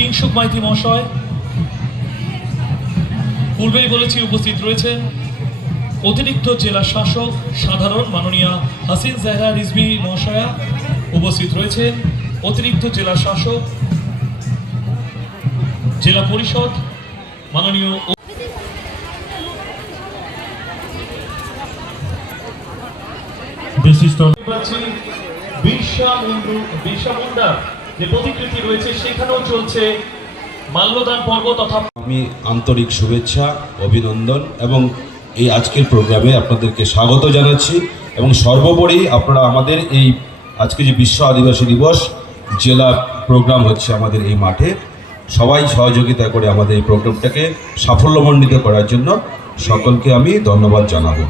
কিংসুক মাইতি মহাশয়। পূর্বেই বলেছি উপস্থিত রয়েছেন অতিরিক্ত জেলা শাসক সাধারণ মাননীয়া হাসিন জাহরা রিজভী মহাশয়া। উপস্থিত রয়েছেন অতিরিক্ত জেলা শাসক জেলা পরিষদ মাননীয় বিশিষ্ট বিরসা মুন্ডার যে প্রতিকৃতি রয়েছে সেখানেও চলছে মাল্যদান পর্ব তথা। আমি আন্তরিক শুভেচ্ছা অভিনন্দন এবং এই আজকের প্রোগ্রামে আপনাদেরকে স্বাগত জানাচ্ছি এবং সর্বোপরি আপনারা আমাদের এই আজকে যে বিশ্ব আদিবাসী দিবস জেলা প্রোগ্রাম হচ্ছে আমাদের এই মাঠে, সবাই সহযোগিতা করে আমাদের এই প্রোগ্রামটাকে সাফল্যমণ্ডিত করার জন্য সকলকে আমি ধন্যবাদ জানাবো।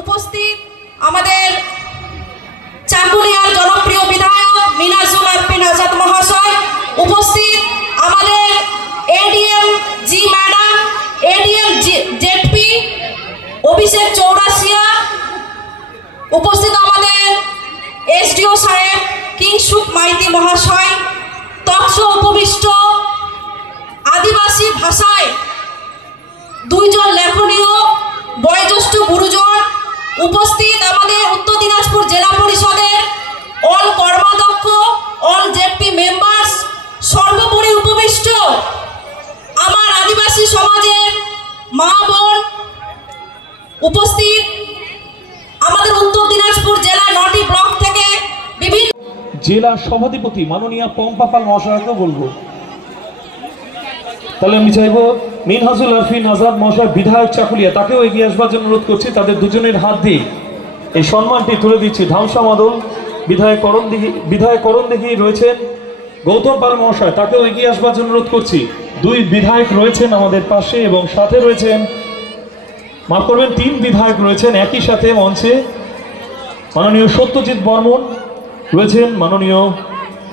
উপস্থিত আমাদের চাকুলিয়ার জনপ্রিয় বিধায়ক মিনাজুল আরফিন আজাদ মহাশয়, উপস্থিত আমাদের এডিএম জি ম্যাডাম, এডিএম জেডপি অভিষেক চৌরাসিয়া, উপস্থিত আমাদের এসডিও সাহেব কিংসুক মাইতি মহাশয়, তৎস উপবিষ্ট আদিবাসী ভাষায় দুইজন লেখনীয় বয়োজ্যেষ্ঠ গুরুজন, উপস্থিত আমাদের উত্তর দিনাজপুর জেলা পরিষদের অল কর্মাধ্যক্ষ, অল জেডপি মেম্বার্স, সর্বোপরি উপবিষ্ট আমার আদিবাসী সমাজের মা বোন, উপস্থিত আমাদের উত্তর দিনাজপুর জেলা 9টি ব্লক থেকে বিভিন্ন জেলা সভাধিপতি মাননীয় পম্পা পাল মহাশয়কে বলবো। তাহলে আমি চাইবো মিনহাজুল আরফিন আজাদ মহাশয় বিধায়ক চাকুলিয়া, তাকেও এগিয়ে আসবার জন্য অনুরোধ করছি। তাদের দুজনের হাত দিয়ে এই সম্মানটি তুলে দিচ্ছি। ধামসা মাদল বিধায়ক করণদিঘি রয়েছেন গৌতম পাল মহাশয়, তাকেও এগিয়ে আসবার জন্য অনুরোধ করছি। দুই বিধায়ক রয়েছেন আমাদের পাশে এবং সাথে রয়েছেন, মাফ করবেন, 3 বিধায়ক রয়েছেন একই সাথে মঞ্চে। মাননীয় সত্যজিৎ বর্মন রয়েছেন, মাননীয়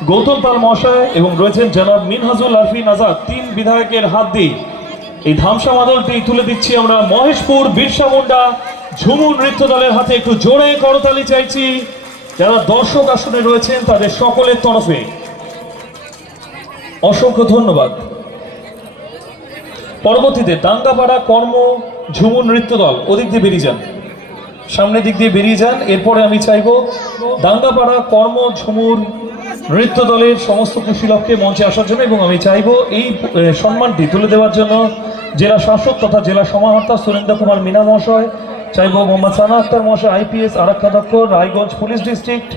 গৌতম পাল মহাশয় এবং রয়েছেন জনাব মিনহাজুল আরফিন আজাদ। 3 বিধায়কের হাত দিয়ে এই ধামসা মাদলটি তুলে দিচ্ছি আমরা মহেশপুর বিরসা মুন্ডা ঝুমুর নৃত্য দলের হাতে। একটু জোরে করতালি চাইছি যারা দর্শক আসনে রয়েছেন তাদের সকলের তরফে। অসংখ্য ধন্যবাদ। পরবর্তীতে দাঙ্গাপাড়া কর্ম ঝুমুর নৃত্য দল, ওদিক দিয়ে বেরিয়ে যান, সামনের দিক দিয়ে বেরিয়ে যান। এরপরে আমি চাইব দাঙ্গাপাড়া কর্ম ঝুমুর নৃত্য দলের সমস্ত কুশীলককে মঞ্চে আসার জন্য, এবং আমি চাইব এই সম্মানটি তুলে দেওয়ার জন্য জেলা শাসক তথা জেলা সমাহর্তা সুরেন্দ্র কুমার মিনা মহাশয়, চাইব মোহাম্মদ সানা আক্তার মহাশয় আইপিএস আরক্ষাধ্যক্ষ রায়গঞ্জ পুলিশ ডিস্ট্রিক্ট।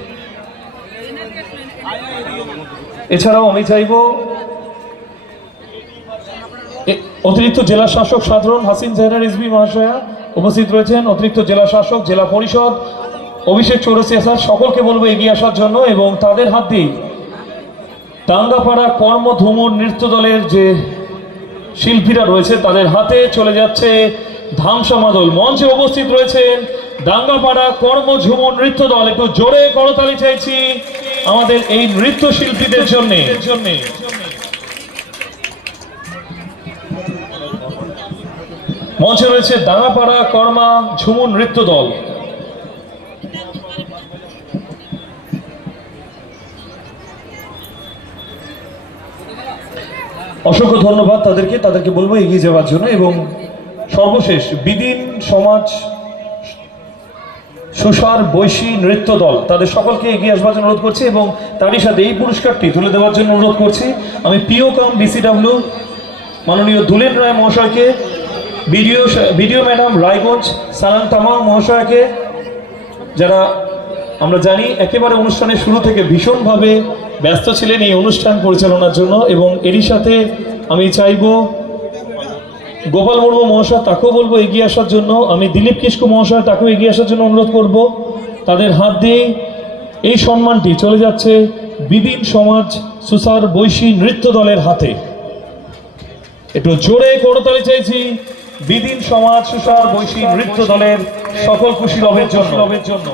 এছাড়াও আমি চাইব অতিরিক্ত জেলা শাসক সাধারণ হাসিন জাহরা রিজভী মহাশয়া উপস্থিত রয়েছেন, অতিরিক্ত জেলা শাসক জেলা পরিষদ অভিষেক চৌরাসিয়া স্যার, সকলকে বলবো এগিয়ে আসার জন্য। এবং তাদের হাত দিয়ে দাঙ্গাপাড়া কর্ম ঝুমুর নৃত্য দলের যে শিল্পীরা রয়েছে তাদের হাতে চলে যাচ্ছে ধামসা মাদল। মঞ্চে উপস্থিত রয়েছেন দাঙ্গাপাড়া কর্ম ঝুমুর নৃত্য দল। একটু জোরে করতালি চাইছি আমাদের এই নৃত্য শিল্পীদের জন্য। মঞ্চে রয়েছে দাঙ্গাপাড়া কর্মা ঝুমুর নৃত্য দল। অসংখ্য ধন্যবাদ তাদেরকে বলবো এগিয়ে যাওয়ার জন্য। এবং সর্বশেষ বিদিন সমাজ সুসার বৈশী নৃত্য দল, তাদের সকলকে এগিয়ে আসবার জন্য অনুরোধ করছি এবং তারই সাথে এই পুরস্কারটি তুলে দেওয়ার জন্য অনুরোধ করছি আমি পিও কাম বিসিডব্লিউ মাননীয় দুলেন রায় মহাশয়কে, ভিডিও ম্যাডাম রায়গঞ্জ সালান তামা মহাশয়কে, যারা আমরা জানি একেবারে অনুষ্ঠানের শুরু থেকে ভীষণভাবে ব্যস্ত ছিলেন এই অনুষ্ঠান পরিচালনার জন্য। এবং এরই সাথে আমি চাইব গোপাল মুর্মু মহাশয়, তাকেও বলবো এগিয়ে আসার জন্য। আমি দিলীপ কিস্কু মহাশয়, তাকেও এগিয়ে আসার জন্য অনুরোধ করব। তাদের হাত দিয়ে এই সম্মানটি চলে যাচ্ছে বিদিন সমাজ সুসার বৈশী নৃত্য দলের হাতে। একটু জোরে করতালি চাইছি বিদিন সমাজ সুসার বৈশী নৃত্য দলের সকল খুশি লভের জন্য।